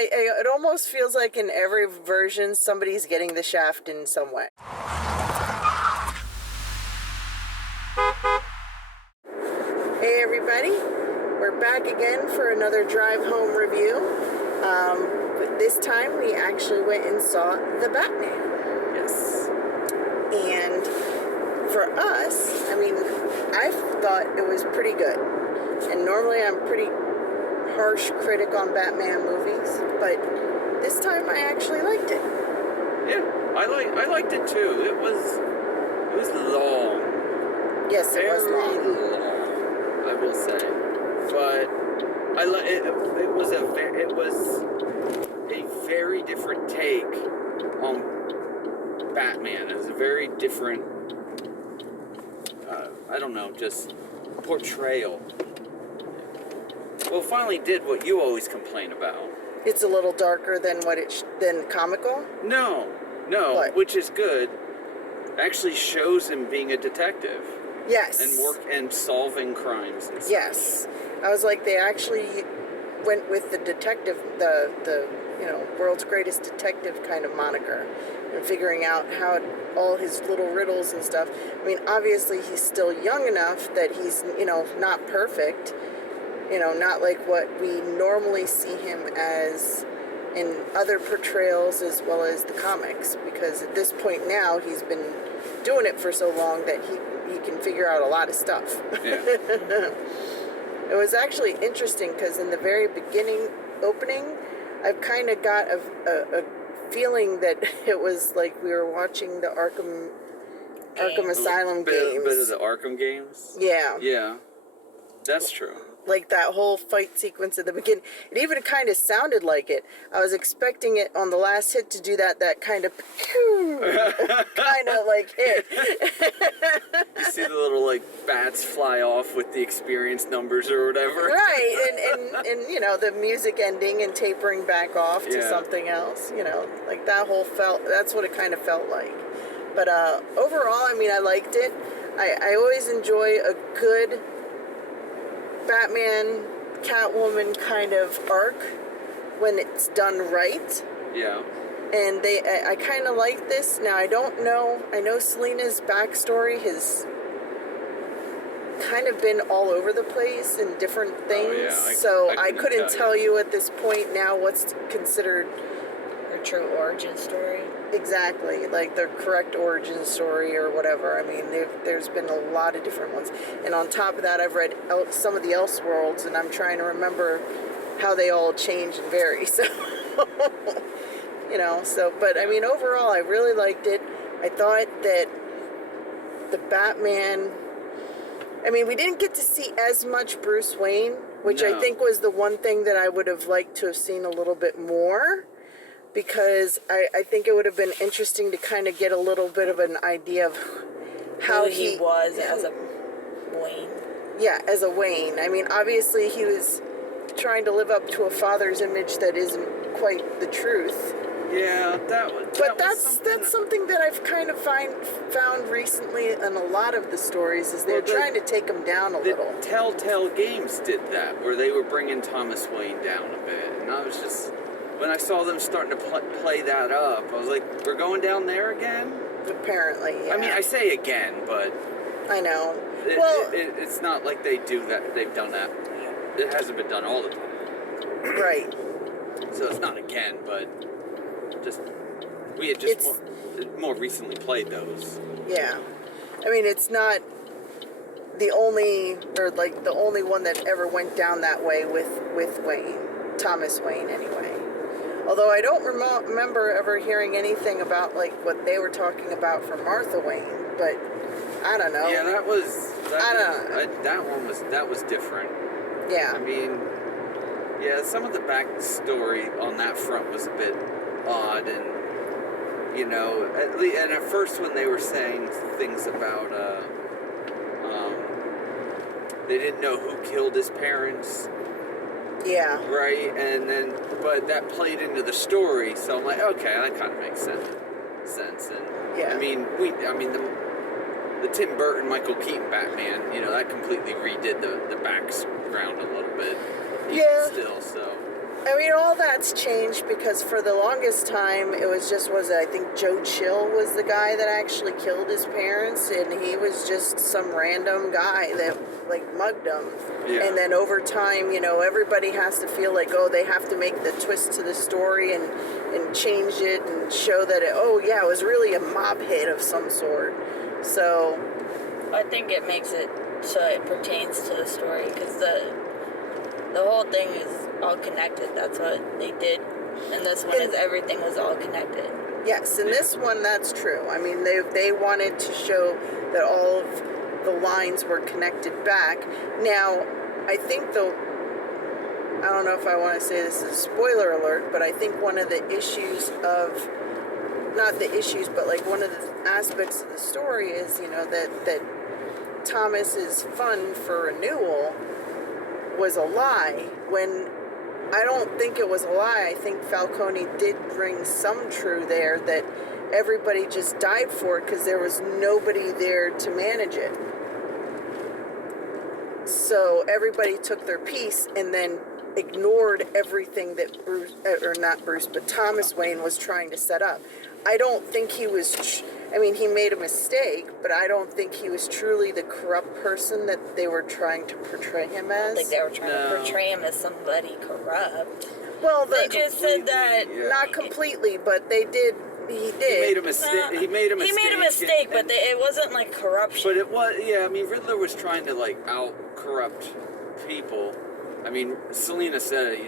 it almost feels like in every version somebody's getting the shaft in some way. Hey everybody, we're back again for another drive home review. But this time we actually went and saw The Batman. Yes. And for us, I mean, I thought it was pretty good. And normally I'm pretty harsh critic on Batman movies, but this time I actually liked it. Yeah, I liked it too. It was long. Yes, it was Very long. long, I will say. But it was a very different take on Batman. It was a very different I don't know, just portrayal. Well, it finally did what you always complain about. It's a little darker than than comical. No, What? which is good. Actually shows him being a detective. Yes. And solving crimes and stuff. Yes. I was like, they actually went with the detective, the world's greatest detective kind of moniker, and figuring out how all his little riddles and stuff. I mean, obviously he's still young enough that he's, not perfect. Not like what we normally see him as in other portrayals as well as the comics, because at this point now he's been doing it for so long that he can figure out a lot of stuff. Yeah. It was actually interesting because in the very opening, I've kind of got a feeling that it was like we were watching the Arkham Asylum games. Bit of the Arkham games? Yeah. Yeah. That's true. Like that whole fight sequence at the beginning. It even kind of sounded like it. I was expecting it on the last hit to do that kind of kind of like hit. You see the little bats fly off with the experience numbers or whatever. Right, and the music ending and tapering back off to something else. Like that's what it kind of felt like. But overall, I mean, I liked it. I always enjoy a good Batman, Catwoman kind of arc when it's done right. Yeah. And I kind of like this. Now, I don't know. I know Selina's backstory has kind of been all over the place in different things. Oh, yeah. I couldn't tell you at this point now what's considered her true origin story. Exactly, like the correct origin story or whatever. I mean, there's been a lot of different ones. And on top of that, I've read some of the Elseworlds, and I'm trying to remember how they all change and vary. So, but I mean, overall, I really liked it. I thought that the Batman, I mean, we didn't get to see as much Bruce Wayne, which I think was the one thing that I would have liked to have seen a little bit more. Because I think it would have been interesting to kind of get a little bit of an idea of how he was as a Wayne. Yeah, as a Wayne. I mean, obviously he was trying to live up to a father's image that isn't quite the truth. Yeah, that's something that I've kind of found recently in a lot of the stories is they're trying to take him down a little. The Telltale Games did that, where they were bringing Thomas Wayne down a bit, and I was just. When I saw them starting to play that up, I was like, we're going down there again? Apparently, yeah. I mean, I say again, but... I know. It's not like they do that. They've done that. It hasn't been done all the time. Right. So it's not again, but we had just more recently played those. Yeah. I mean, it's not the only one that ever went down that way with Wayne. Thomas Wayne, anyway. Although I don't remember ever hearing anything about what they were talking about for Martha Wayne, but I don't know. Yeah, that was different. Yeah. I mean, yeah, some of the backstory on that front was a bit odd, and at first when they were saying things about they didn't know who killed his parents. Yeah. Right, but that played into the story, so I'm like, okay, that kind of makes sense. And yeah. I mean, the Tim Burton, Michael Keaton Batman, that completely redid the background a little bit. Yeah. Still, so. I mean, all that's changed because for the longest time, it was I think Joe Chill was the guy that actually killed his parents, and he was just some random guy that, like, mugged them. Yeah. And then over time, everybody has to feel like, oh, they have to make the twist to the story and change it and show that, it was really a mob hit of some sort. So... I think it makes it so it pertains to the story, because the whole thing is all connected. That's what they did. And this one is everything was all connected. Yes, in this one, that's true. I mean, they wanted to show that all of the lines were connected back. Now, I think I don't know if I want to say this is a spoiler alert, but I think one of the issues of, not the issues, but like one of the aspects of the story is, that Thomas's fund for renewal was a lie, when I don't think it was a lie. I think Falcone did bring some true there, that everybody just died for it because there was nobody there to manage it. So everybody took their piece and then ignored everything that Thomas Wayne was trying to set up. I don't think he was... he made a mistake, but I don't think he was truly the corrupt person that they were trying to portray him as. I think they were trying to portray him as somebody corrupt. Well, they just said that... Yeah. Not completely, but they did. He did. He made a mistake. He made a mistake. But it wasn't like corruption. But it was, Riddler was trying to, like, out-corrupt people. I mean, Selena said,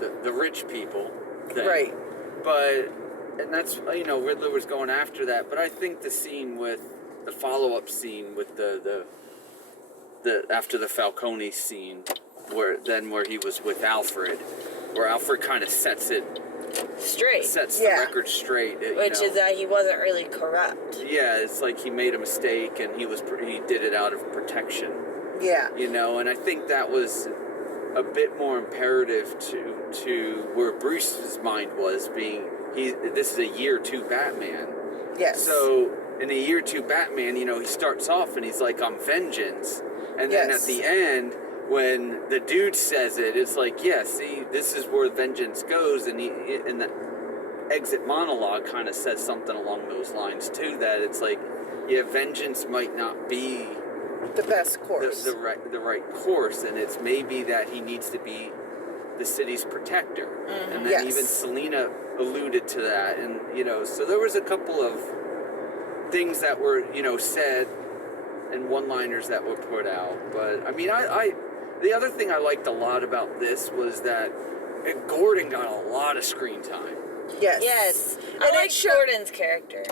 the rich people thing. Right. But... And that's, Riddler was going after that. But I think the scene with, the follow-up scene with the after the Falcone scene, where he was with Alfred, where Alfred kind of sets the record straight. Which is that he wasn't really corrupt. Yeah, it's like he made a mistake and he did it out of protection. Yeah. And I think that was a bit more imperative to where Bruce's mind was being... This is a year 2 Batman. Yes. So in a year 2 Batman, he starts off and he's like, I'm vengeance. And then at the end, when the dude says it, it's like, see, this is where vengeance goes. And the exit monologue kind of says something along those lines too, that it's like, vengeance might not be the best course. The right course. And it's maybe that he needs to be the city's protector. Mm-hmm. And then even Selena alluded to that, and so there was a couple of things that were said and one-liners that were put out. But I mean, I the other thing I liked a lot about this was that Gordon got a lot of screen time. Yes. I like Gordon's character.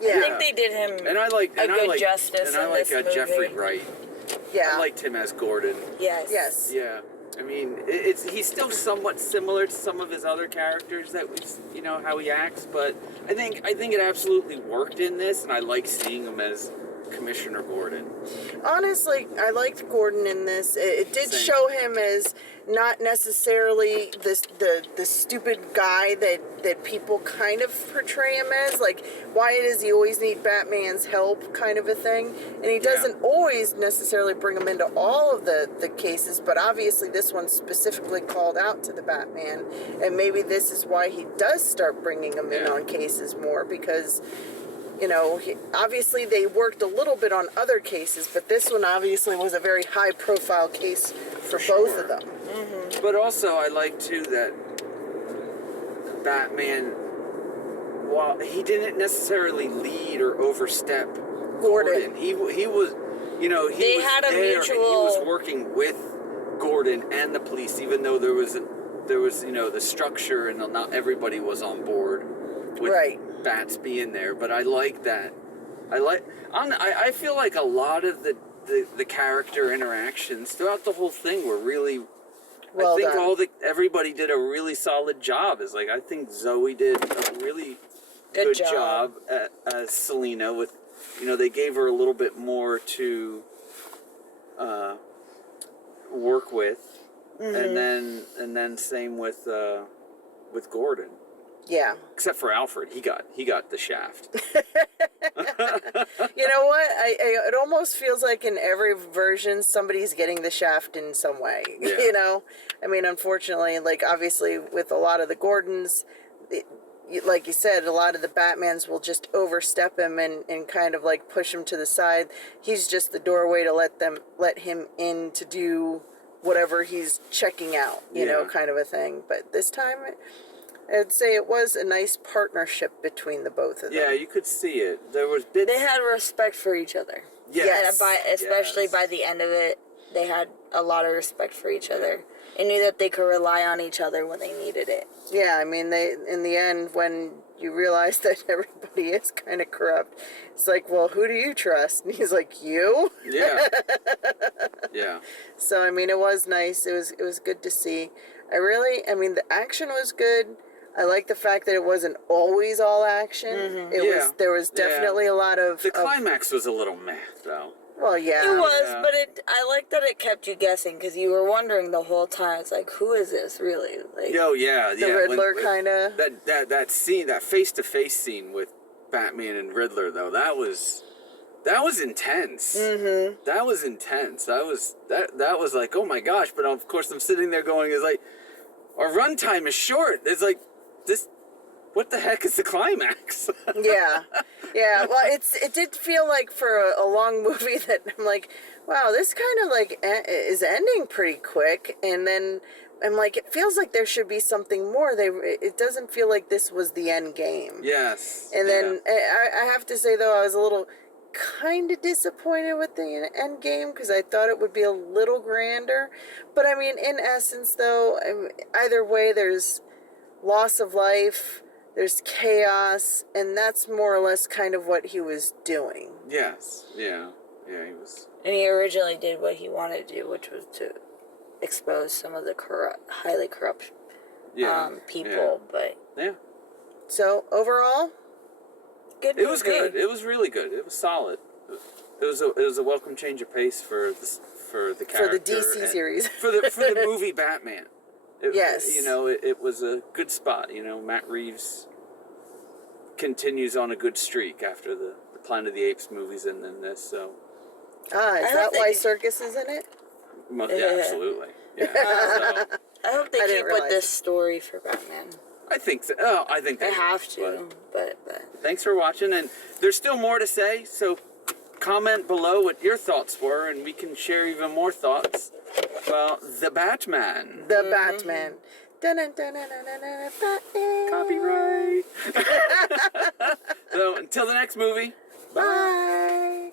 Yeah. I think they did him good justice. And I like Jeffrey Wright. Yeah. I liked him as Gordon. Yes. Yeah. I mean, he's still somewhat similar to some of his other characters that we've, how he acts, but I think it absolutely worked in this, and I like seeing him as Commissioner Gordon. Honestly, I liked Gordon in this. It did Same. show him as not necessarily the stupid guy that people kind of portray him as. Like, why does he always need Batman's help kind of a thing? And he doesn't always necessarily bring him into all of the cases, but obviously this one specifically called out to the Batman. And maybe this is why he does start bringing him in on cases more, because... obviously they worked a little bit on other cases, but this one obviously was a very high-profile case for both of them. Mm-hmm. But also, I like, too, that Batman, while he didn't necessarily lead or overstep Gordon, he was, he had a there mutual... and he was working with Gordon and the police, even though there was the structure and not everybody was on board with Bats being there. But I like that. I feel like a lot of the character interactions throughout the whole thing were really well done. Everybody did a really solid job. It's like, I think Zoe did a really good job as Selena with, they gave her a little bit more to work with. Mm-hmm. And then same with Gordon. Yeah. Except for Alfred, he got the shaft. You know what? It almost feels like in every version somebody's getting the shaft in some way. Yeah. You know, I mean, unfortunately, like obviously with a lot of the Gordons, like you said, a lot of the Batmans will just overstep him and kind of like push him to the side. He's just the doorway to let him in to do whatever he's checking out. You know, kind of a thing. But this time, I'd say it was a nice partnership between the both of them. Yeah, you could see it. There was bits. They had respect for each other. Yes. And especially by the end of it, they had a lot of respect for each other and knew that they could rely on each other when they needed it. Yeah, I mean, they in the end, when you realize that everybody is kind of corrupt, it's like, well, who do you trust? And he's like, you. Yeah. Yeah. So I mean, it was nice. It was good to see. I mean, the action was good. I like the fact that it wasn't always all action. There was definitely a lot of the climax was a little meh though. Well, yeah, It was, but I like that it kept you guessing because you were wondering the whole time. It's like, who is this really? Like, the Riddler kind of. That scene, that face-to-face scene with Batman and Riddler, though, that was intense. Mm-hmm. That was intense. That was like, oh my gosh! But of course, I'm sitting there going, "Is like, our runtime is short." It's like this. What the heck is the climax? Yeah. Well, it did feel like for a long movie that I'm like, wow, this kind of like is ending pretty quick, and then I'm like, it feels like there should be something more. It doesn't feel like this was the end game. Yes. And then I have to say though, I was a little kind of disappointed with the end game because I thought it would be a little grander. But I mean, in essence, though, either way, there's loss of life. There's chaos, and that's more or less kind of what he was doing. Yes. Yeah. Yeah, he was. And he originally did what he wanted to do, which was to expose some of the highly corrupt people. But yeah. So overall, good movie. It was good. It was really good. It was solid. It was a welcome change of pace for the character. For the DC series. for the movie Batman. Yes. You know, it was a good spot. You know, Matt Reeves continues on a good streak after the Planet of the Apes movies and then this. So. Is that why Circus is in it? Yeah, absolutely. Yeah. So, I hope they keep with this story for Batman. I think so. Oh, I think they have to. But thanks for watching, and there's still more to say. So comment below what your thoughts were, and we can share even more thoughts. Well, the Batman. The Batman. Batman. Copyright. So until the next movie. Bye.